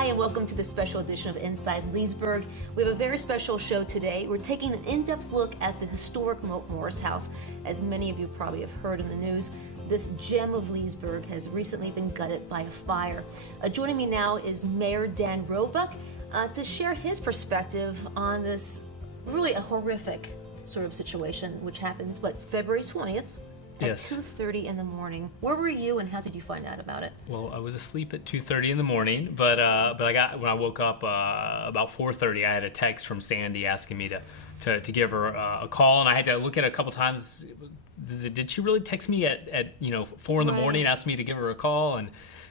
Hi, and welcome to this special edition of Inside Leesburg. We have a very special show today. We're taking an in-depth look at the historic Mote House. As many of you probably have heard in the news, this gem of Leesburg has recently been gutted by a fire. Joining me now is Mayor Dan Roebuck to share his perspective on this really a horrific sort of situation, which happened, February 20th? Yes. At 2:30 in the morning. Where were you, and how did you find out about it? Well, I was asleep at 2:30 in the morning, but when I woke up about 4:30, I had a text from Sandy asking me to give her a call, and I had to look at it a couple times. Did she really text me at 4 in the morning, asked me to give her a call,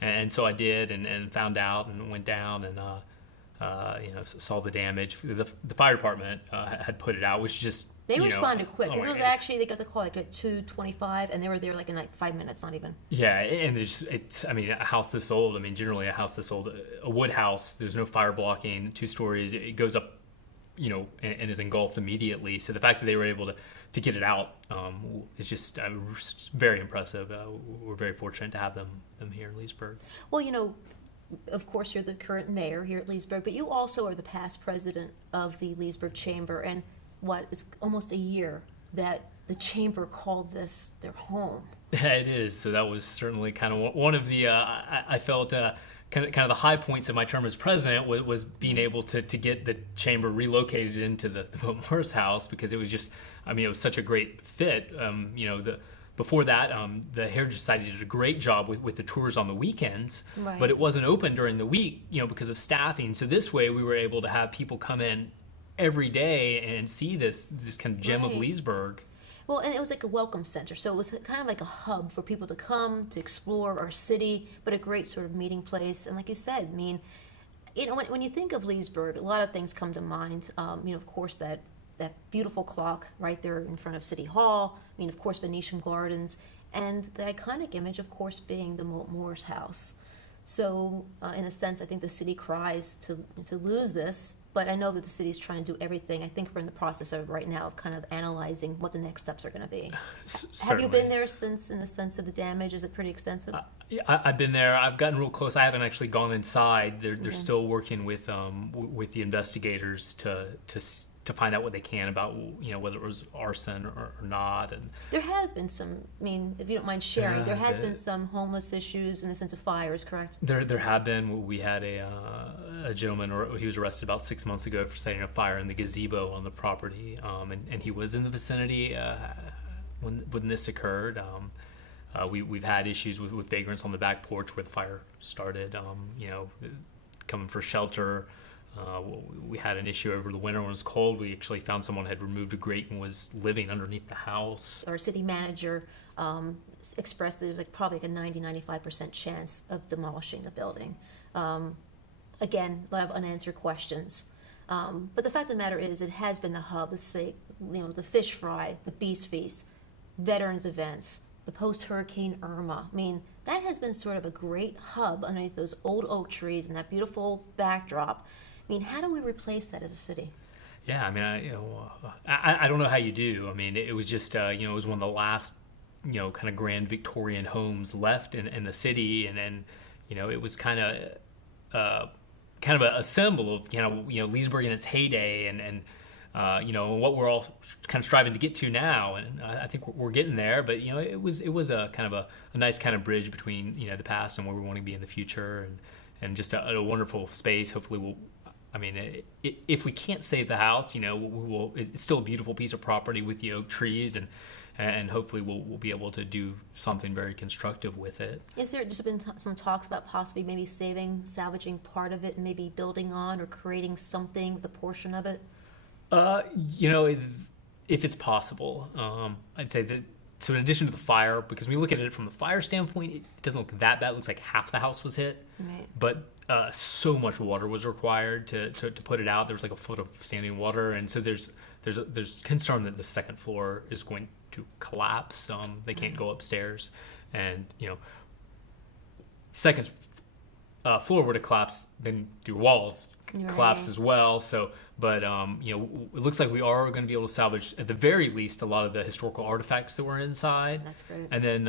and so I did, and found out and went down and saw the damage. The fire department had put it out, which just they responded quick because it was actually they got the call like at 2:25, and they were there like in 5 minutes, not even. Yeah, and it's a house this old. I mean, generally a house this old, a wood house. There's no fire blocking. 2 stories. It goes up, and is engulfed immediately. So the fact that they were able to get it out is just very impressive. We're very fortunate to have them here in Leesburg. Well, of course, you're the current mayor here at Leesburg, but you also are the past president of the Leesburg Chamber, and what is almost a year that the chamber called this their home. Yeah, it is. So that was certainly kind of one of the I felt kind of the high points of my term as president was being able to get the chamber relocated into the Mote House, because it was just it was such a great fit. Before that, the Heritage Society did a great job with the tours on the weekends, right. But it wasn't open during the week, because of staffing. So this way, we were able to have people come in every day and see this kind of gem of Leesburg. Well, and it was like a welcome center, so it was kind of like a hub for people to come to explore our city, but a great sort of meeting place. And like you said, when you think of Leesburg, a lot of things come to mind. Of course, that beautiful clock right there in front of City Hall. Of course, Venetian Gardens, and the iconic image, of course, being the Mote House. So, in a sense, I think the city cries to lose this, but I know that the city's trying to do everything. I think we're in the process of right now of kind of analyzing what the next steps are going to be. Have you been there since, in the sense of the damage? Is it pretty extensive? I've been there. I've gotten real close. I haven't actually gone inside. They're still working with the investigators to find out what they can about whether it was arson or not. And there has been some. If you don't mind sharing, there has been some homeless issues in the sense of fires, correct? There have been. We had a gentleman, or he was arrested about 6 months ago for setting a fire in the gazebo on the property, and he was in the vicinity when this occurred. We've had issues with vagrants on the back porch where the fire started. Coming for shelter. We had an issue over the winter when it was cold. We actually found someone had removed a grate and was living underneath the house. Our city manager expressed that there's probably a 90-95% chance of demolishing the building. Again, a lot of unanswered questions. But the fact of the matter is, it has been the hub. Let's say, the fish fry, the Beast Feast, veterans events, the post-Hurricane Irma. That has been sort of a great hub underneath those old oak trees and that beautiful backdrop. How do we replace that as a city? Yeah, I don't know how you do. It was just, it was one of the last, kind of grand Victorian homes left in the city, and then, it was kind of a symbol of, Leesburg in its heyday, and what we're all kind of striving to get to now, and I think we're getting there. But it was a kind of a nice kind of bridge between the past and where we want to be in the future, and just a wonderful space. Hopefully, we'll. If we can't save the house, it's still a beautiful piece of property with the oak trees, and hopefully we'll be able to do something very constructive with it. Is there just been some talks about possibly maybe salvaging part of it, and maybe building on or creating something with a portion of it? If it's possible, I'd say that. So in addition to the fire, because when you look at it from the fire standpoint, it doesn't look that bad. It looks like half the house was hit, right. But so much water was required to put it out. There was like a foot of standing water, and so there's concern that the second floor is going to collapse. They can't go upstairs, and second floor were to collapse, then your walls collapsed as well. So, but it looks like we are going to be able to salvage at the very least a lot of the historical artifacts that were inside. That's great. And then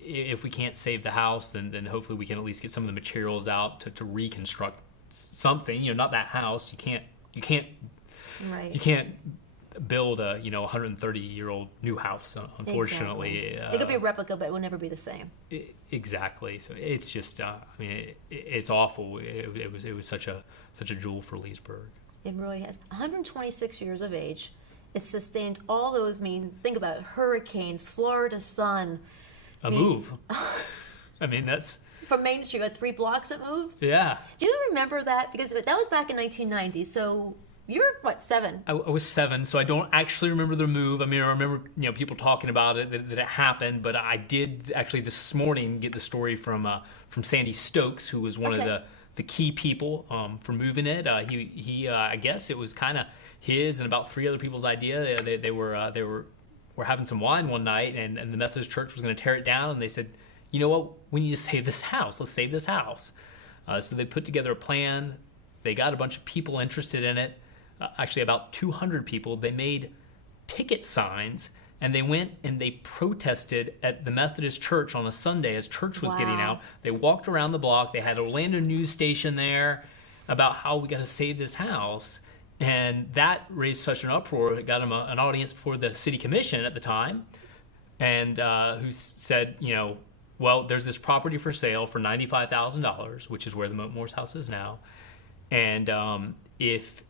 if we can't save the house, then hopefully we can at least get some of the materials out to reconstruct something. Not that house. You can't build a 130-year-old new house, unfortunately. Exactly. It could be a replica, but it will never be the same. Exactly. So it's just it's awful. It was such a jewel for Leesburg. It really has. 126 years of age. It sustained all those think about it, hurricanes, Florida sun. Move. That's from Main Street, 3 blocks it moved. Yeah. Do you remember that? Because that was back in 1990. So you're 7? I was 7, so I don't actually remember the move. I remember people talking about it that it happened, but I did actually this morning get the story from Sandy Stokes, who was one of the key people for moving it. He I guess it was kind of his and about 3 other people's idea. They were having some wine one night, and the Methodist Church was going to tear it down, and they said, you know what, we need to save this house. Let's save this house. So they put together a plan. They got a bunch of people interested in it. Actually about 200 people. They made picket signs, and they went and they protested at the Methodist Church on a Sunday as church was getting out. They walked around the block. They had Orlando news station there about how we got to save this house, and that raised such an uproar. It got them an audience before the city commission at the time, and who said, well, there's this property for sale for $95,000, which is where the Mote Moore's house is now, and if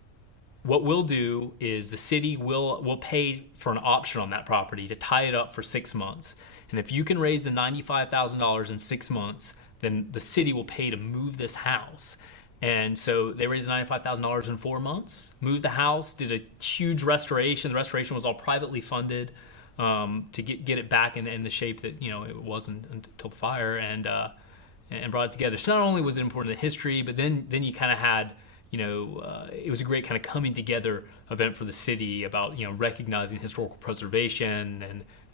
what we'll do is the city will pay for an option on that property to tie it up for 6 months. And if you can raise the $95,000 in 6 months, then the city will pay to move this house. And so they raised the $95,000 in 4 months, moved the house, did a huge restoration. The restoration was all privately funded to get it back in the shape that it wasn't until the fire, and brought it together. So not only was it important in the history, but then you kind of had it was a great kind of coming together event for the city about recognizing historical preservation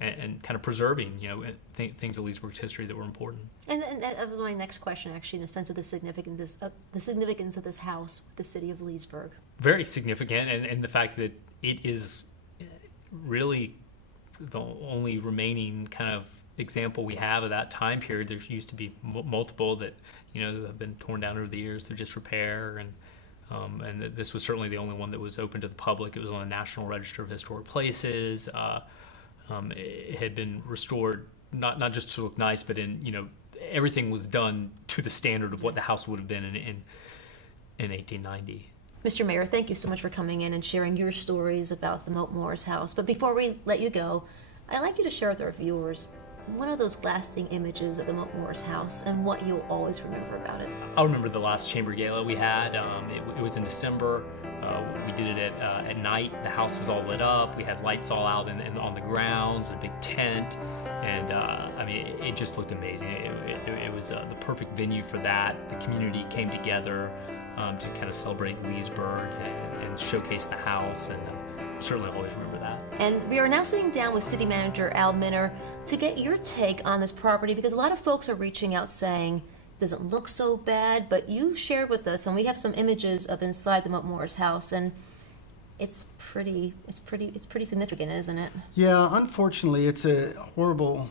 and kind of preserving things of Leesburg's history that were important. And that was my next question, actually, in the sense of the significance of this house with the city of Leesburg. Very significant, and the fact that it is really the only remaining kind of example we have of that time period. There used to be multiple that have been torn down over the years through disrepair, and this was certainly the only one that was open to the public. It was on the National Register of Historic Places. It had been restored not just to look nice, but everything was done to the standard of what the house would have been in 1890. Mr. Mayor, thank you so much for coming in and sharing your stories about the Mote Moore's house. But before we let you go, I'd like you to share with our viewers one of those lasting images of the Mote Moore's house and what you'll always remember about it. I'll remember the last chamber gala we had. It was in December. We did it at night. The house was all lit up. We had lights all out and on the grounds, a big tent, and it just looked amazing. It was the perfect venue for that. The community came together to kind of celebrate Leesburg and showcase the house, and certainly always remember that. And we are now sitting down with City Manager Al Minner to get your take on this property, because a lot of folks are reaching out saying it doesn't look so bad, but you shared with us, and we have some images of inside the Mote Moore's house, and it's pretty significant, isn't it? Yeah, unfortunately, it's a horrible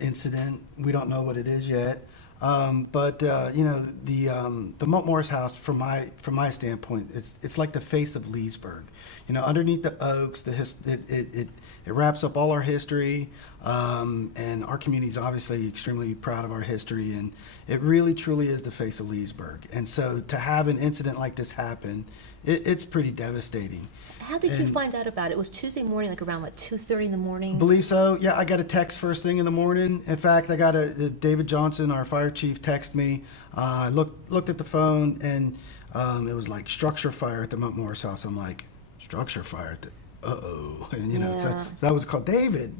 incident. We don't know what it is yet. But the Mote Moore's house, from my standpoint, it's like the face of Leesburg. Underneath the oaks, it wraps up all our history, and our community is obviously extremely proud of our history, and it really truly is the face of Leesburg. And so to have an incident like this happen, it's pretty devastating. How did you find out about it? It was Tuesday morning, like around 2:30 in the morning? I believe so. Yeah, I got a text first thing in the morning. In fact, I got David Johnson, our fire chief, text me. I looked at the phone, and it was like structure fire at the Mote Moore's house. I'm like, structure fire at the and so that was called. David,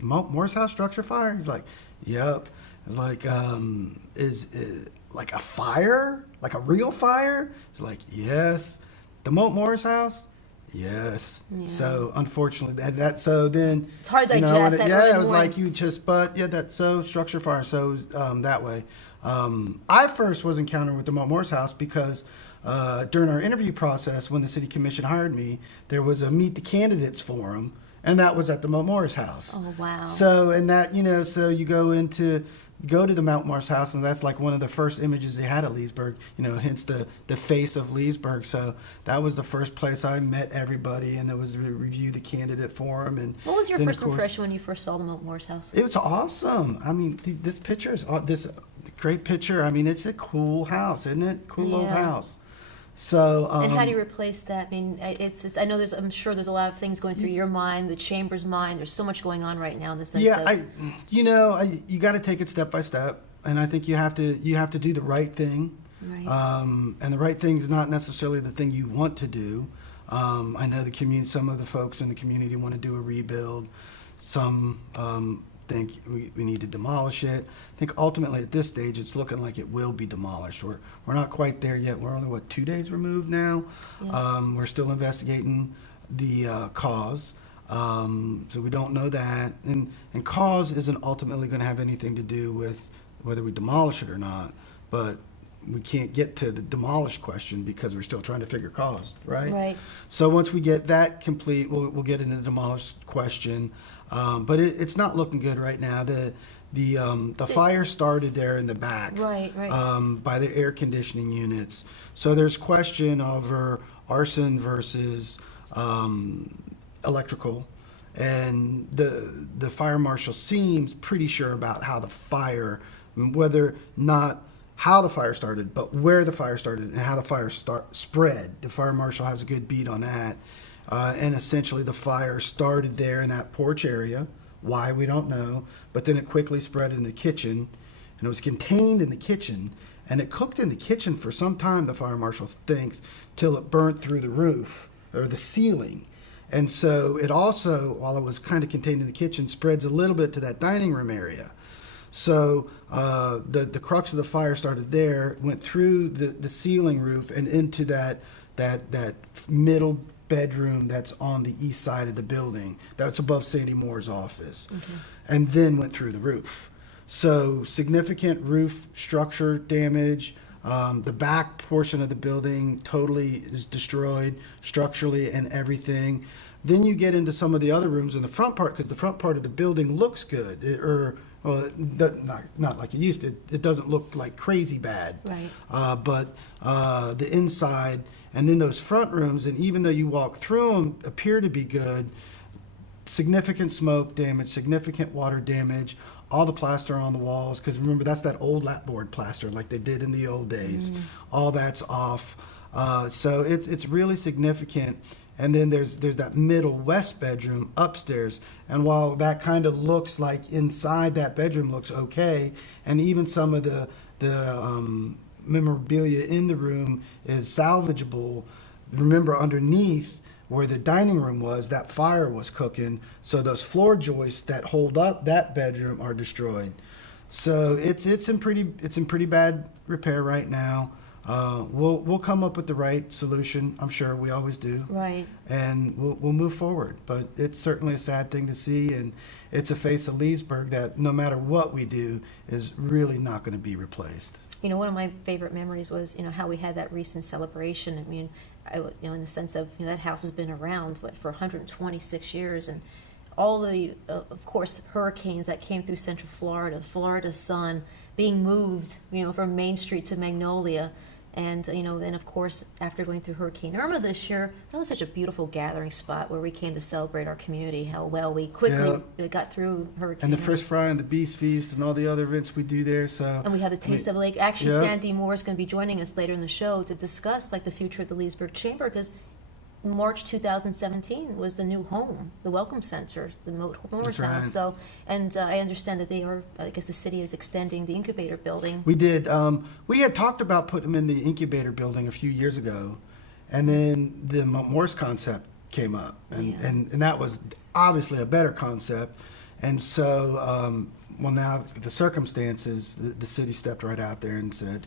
Mote Moore's house, structure fire? He's like, yep. I was like, is it like a fire, like a real fire? He's like, yes. The Mote Moore's house? Yes. Yeah. So unfortunately, so then it's hard to digest. It was like that's so structure fire. So that way, I first was encountered with the Mote Moore's house because during our interview process, when the city commission hired me, there was a meet the candidates forum, and that was at the Mote Morris house. Oh, wow. So, and that, so you go to the Mount Morris house, and that's like one of the first images they had at Leesburg, hence the face of Leesburg. So that was the first place I met everybody, and it was review the candidate forum. And what was your then, first of course, impression when you first saw the Mote Morris house? it was awesome. I mean, this picture is this great picture. I mean, it's a cool house, isn't it? Cool old Yeah. house. So, And how do you replace that? I mean, I know I'm sure there's a lot of things going through your mind, the chamber's mind. There's so much going on right now in the sense of. You got to take it step by step, and I think you have to do the right thing. Right. And the right thing is not necessarily the thing you want to do. I know some of the folks in the community want to do a rebuild. Some think we need to demolish it. I think ultimately at this stage it's looking like it will be demolished. We're not quite there yet. We're only 2 days removed now. Yeah. We're still investigating the cause. So we don't know that. And cause isn't ultimately going to have anything to do with whether we demolish it or not. But we can't get to the demolish question because we're still trying to figure cause, right? Right. So once we get that complete, we'll get into the demolish question. But it's not looking good right now. The fire started there in the back, Right. by the air conditioning units. So there's question over arson versus electrical, and the fire marshal seems pretty sure about how the fire, whether not how the fire started, but where the fire started and how the fire spread. The fire marshal has a good beat on that. And essentially the fire started there in that porch area. Why, we don't know. But then it quickly spread in the kitchen, and it was contained in the kitchen, and it cooked in the kitchen for some time, the fire marshal thinks, till it burnt through the roof or the ceiling. And so it also, while it was kind of contained in the kitchen, spreads a little bit to that dining room area. So the crux of the fire started there, went through the ceiling roof and into that middle bedroom that's on the east side of the building, that's above Sandy Moore's office, and then went through the roof. So significant roof structure damage. The back portion of the building totally is destroyed structurally and everything. Then you get into some of the other rooms in the front part, because the front part of the building looks good, not like it used to. It doesn't look like crazy bad. Right. But the inside and then those front rooms, and even though you walk through them, appear to be good. Significant smoke damage, significant water damage, all the plaster on the walls, because remember, that's that old lapboard plaster like they did in the old days. All that's off. So it's really significant. And then there's that middle west bedroom upstairs. And while that kind of looks like inside that bedroom looks okay, and even some of the memorabilia in the room is salvageable, remember underneath where the dining room was, that fire was cooking. So those floor joists that hold up that bedroom are destroyed. So it's in pretty bad repair right now. We'll come up with the right solution. I'm sure we always do. Right. And we'll move forward. But it's certainly a sad thing to see, and it's a face of Leesburg that no matter what we do is really not going to be replaced. One of my favorite memories was, how we had that recent celebration. I mean, in the sense of, that house has been around for 126 years, and all the, of course, hurricanes that came through Central Florida, Florida sun, being moved, from Main Street to Magnolia. And, then of course, after going through Hurricane Irma this year, that was such a beautiful gathering spot where we came to celebrate our community, how well we quickly got through Hurricane And the Irma. Fish Fry and the Beast Feast and all the other events we do there. So And we have the Taste of the Lake. Actually, Yeah. Sandy Moore is going to be joining us later in the show to discuss the future of the Leesburg Chamber, because March 2017 was the new home, the Welcome Center, the Mote Morris That's right. House. So, and I understand that I guess the city is extending the incubator building. we did. We had talked about putting them in the incubator building a few years ago, and then the Morse concept came up, and that was obviously a better concept. And so, now the circumstances, the city stepped right out there and said,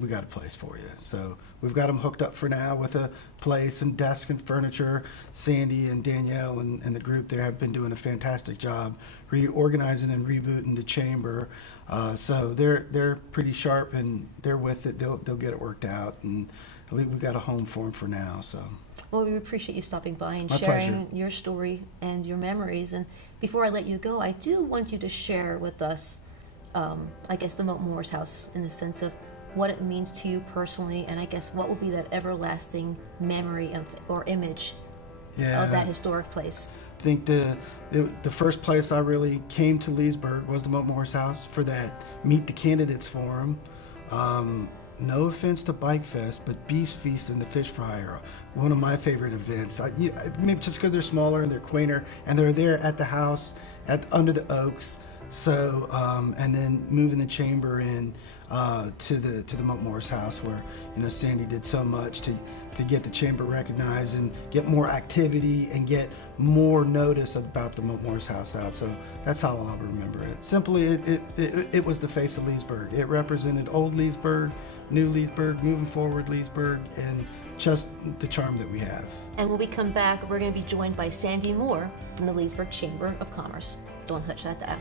we got a place for you. So we've got them hooked up for now with a place and desk and furniture. Sandy and Danielle and the group there have been doing a fantastic job reorganizing and rebooting the chamber. So they're pretty sharp, and they're with it. They'll get it worked out, and at least we got a home for him for now. So. Well, we appreciate you stopping by and My sharing pleasure. your story and your memories. And before I let you go, I do want you to share with us, I guess, the Mote Moore's house in the sense of what it means to you personally, and I guess what will be that everlasting memory or image of that historic place. I think the first place I really came to Leesburg was the Mote Moore's house for that Meet the Candidates forum. No offense to Bike Fest, but Beast Feast and the Fish Fry are one of my favorite events. Maybe just because they're smaller and they're quainter, and they're there at the house, under the oaks. So, and then moving the chamber in to the Mote Moore's house, where Sandy did so much to get the chamber recognized and get more activity and get more notice about the Mote Moore's house out. So that's how I'll remember it. Simply, it was the face of Leesburg. It represented old Leesburg, new Leesburg, moving forward Leesburg, and just the charm that we have. And when we come back, we're going to be joined by Sandy Moore from the Leesburg Chamber of Commerce. Don't touch that dial.